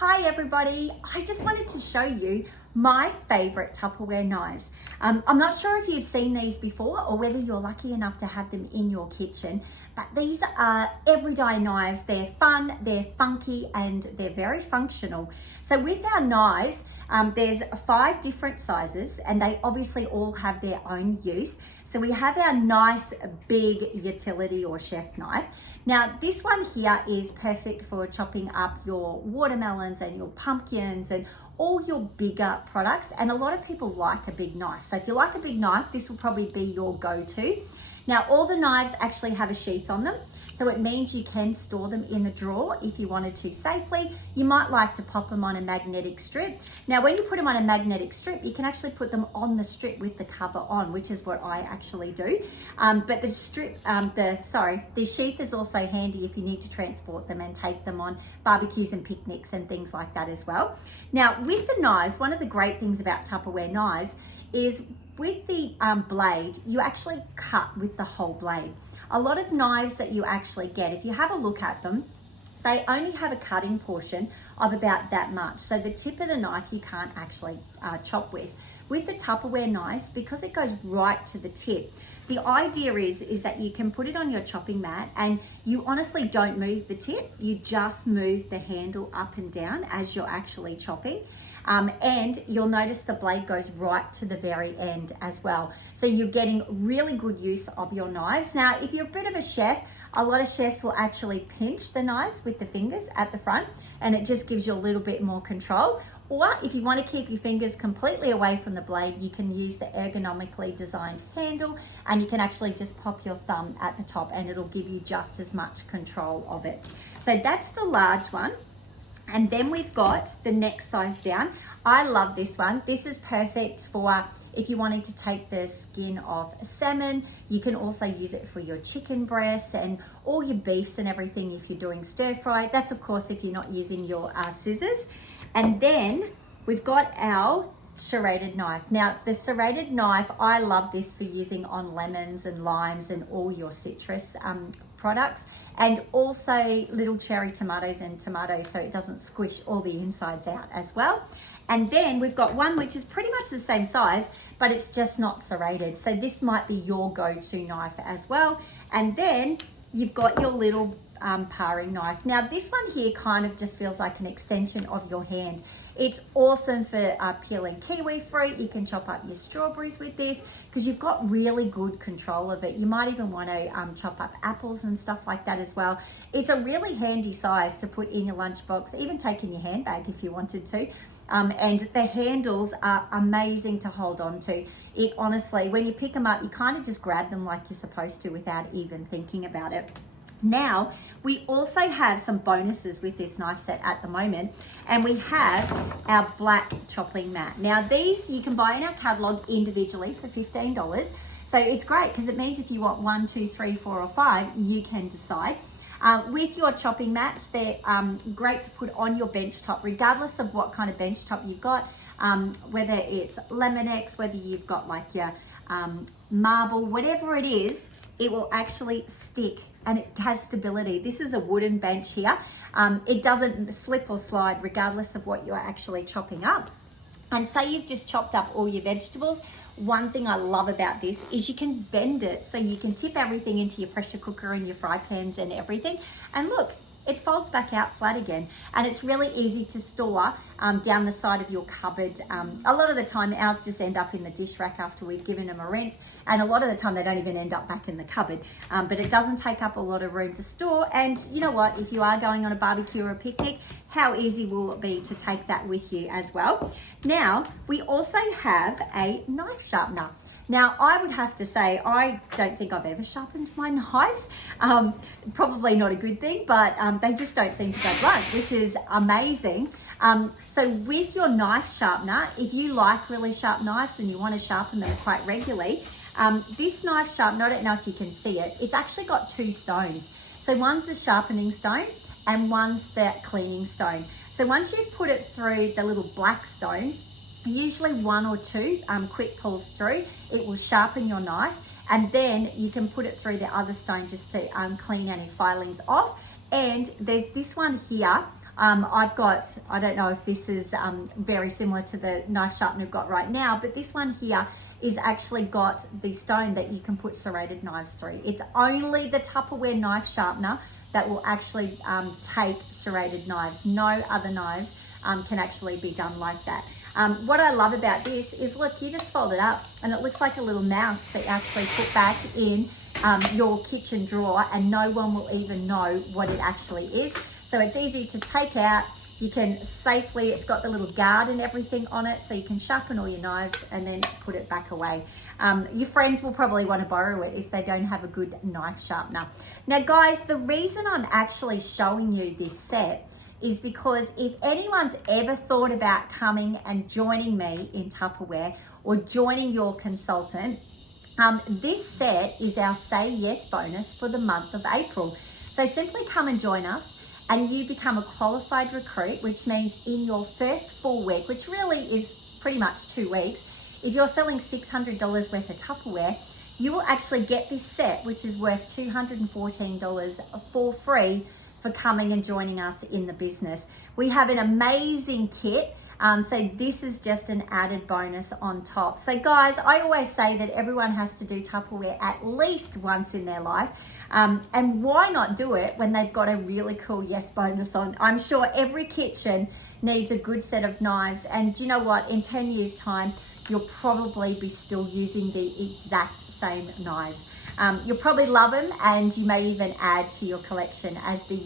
Hi everybody, I just wanted to show you my favorite Tupperware knives. I'm not sure if you've seen these before or whether you're lucky enough to have them in your kitchen, but these are everyday knives. They're fun, they're funky, and they're very functional. So with our knives, there's 5 different sizes and they obviously all have their own use. So we have our nice big utility or chef knife. Now this one here is perfect for chopping up your watermelons and your pumpkins and all your bigger products, and a lot of people like a big knife. So if you like a big knife, this will probably be your go-to. Now all the knives actually have a sheath on them, so it means you can store them in a drawer if you wanted to safely. You might like to pop them on a magnetic strip. Now when you put them on a magnetic strip, you can actually put them on the strip with the cover on, which is what I actually do. But the strip, the sheath is also handy if you need to transport them and take them on barbecues and picnics and things like that as well. Now with the knives, one of the great things about Tupperware knives is with the blade, you actually cut with the whole blade. A lot of knives that you actually get, if you have a look at them, they only have a cutting portion of about that much. So the tip of the knife you can't actually chop with. With the Tupperware knives, because it goes right to the tip, the idea is that you can put it on your chopping mat and you honestly don't move the tip, you just move the handle up and down as you're actually chopping. And you'll notice the blade goes right to the very end as well. So you're getting really good use of your knives. Now, if you're a bit of a chef, a lot of chefs will actually pinch the knives with the fingers at the front, and it just gives you a little bit more control. Or if you want to keep your fingers completely away from the blade, you can use the ergonomically designed handle, and you can actually just pop your thumb at the top and it'll give you just as much control of it. So that's the large one. And then we've got the next size down. I love this one. This is perfect for if you wanted to take the skin off a salmon. You can also use it for your chicken breasts and all your beefs and everything if you're doing stir fry. That's of course if you're not using your scissors. And then we've got our serrated knife. Now the serrated knife, I love this for using on lemons and limes and all your citrus products, and also little cherry tomatoes and tomatoes, so it doesn't squish all the insides out as well. And then we've got one which is pretty much the same size, but it's just not serrated. So this might be your go-to knife as well. And then you've got your little paring knife. Now this one here kind of just feels like an extension of your hand. It's awesome for peeling kiwi fruit. You can chop up your strawberries with this because you've got really good control of it. You might even want to chop up apples and stuff like that as well. It's a really handy size to put in your lunchbox, even take in your handbag if you wanted to. And the handles are amazing to hold on to. It honestly, when you pick them up, you kind of just grab them like you're supposed to without even thinking about it. Now, we also have some bonuses with this knife set at the moment, and we have our black chopping mat. Now these you can buy in our catalog individually for $15. So it's great because it means if you want 1, 2, 3, 4 or 5, you can decide. With your chopping mats, they're great to put on your bench top, regardless of what kind of bench top you've got, whether it's Laminex, whether you've got like your marble, whatever it is, it will actually stick and it has stability. This is a wooden bench here. It doesn't slip or slide regardless of what you're actually chopping up. And say you've just chopped up all your vegetables, one thing I love about this is you can bend it so you can tip everything into your pressure cooker and your fry pans and everything. And look, it folds back out flat again, and it's really easy to store down the side of your cupboard. A lot of the time ours just end up in the dish rack after we've given them a rinse, and a lot of the time they don't even end up back in the cupboard, but it doesn't take up a lot of room to store. And you know what, if you are going on a barbecue or a picnic, how easy will it be to take that with you as well? Now we also have a knife sharpener. Now, I would have to say, I don't think I've ever sharpened my knives. Probably not a good thing, but they just don't seem to go blunt, which is amazing. So with your knife sharpener, if you like really sharp knives and you want to sharpen them quite regularly, this knife sharpener, I don't know if you can see it, it's actually got 2 stones. So one's the sharpening stone and one's the cleaning stone. So once you've put it through the little black stone, usually 1 or 2 quick pulls through, it will sharpen your knife, and then you can put it through the other stone just to clean any filings off. And there's this one here, I've got, I don't know if this is very similar to the knife sharpener I've got right now, but this one here is actually got the stone that you can put serrated knives through. It's only the Tupperware knife sharpener that will actually take serrated knives. No other knives can actually be done like that. What I love about this is, look, you just fold it up and it looks like a little mouse that you actually put back in your kitchen drawer, and no one will even know what it actually is. So it's easy to take out. You can safely, it's got the little guard and everything on it, so you can sharpen all your knives and then put it back away. Your friends will probably want to borrow it if they don't have a good knife sharpener. Now guys, the reason I'm actually showing you this set is because if anyone's ever thought about coming and joining me in Tupperware or joining your consultant, this set is our Say Yes bonus for the month of April. So simply come and join us, and you become a qualified recruit, which means in your first full week, which really is pretty much 2 weeks, if you're selling $600 worth of Tupperware, you will actually get this set, which is worth $214 for free for coming and joining us in the business. We have an amazing kit. So this is just an added bonus on top. So guys, I always say that everyone has to do Tupperware at least once in their life. And why not do it when they've got a really cool yes bonus on? I'm sure every kitchen needs a good set of knives. And do you know what? In 10 years time, you'll probably be still using the exact same knives. You'll probably love them, and you may even add to your collection as the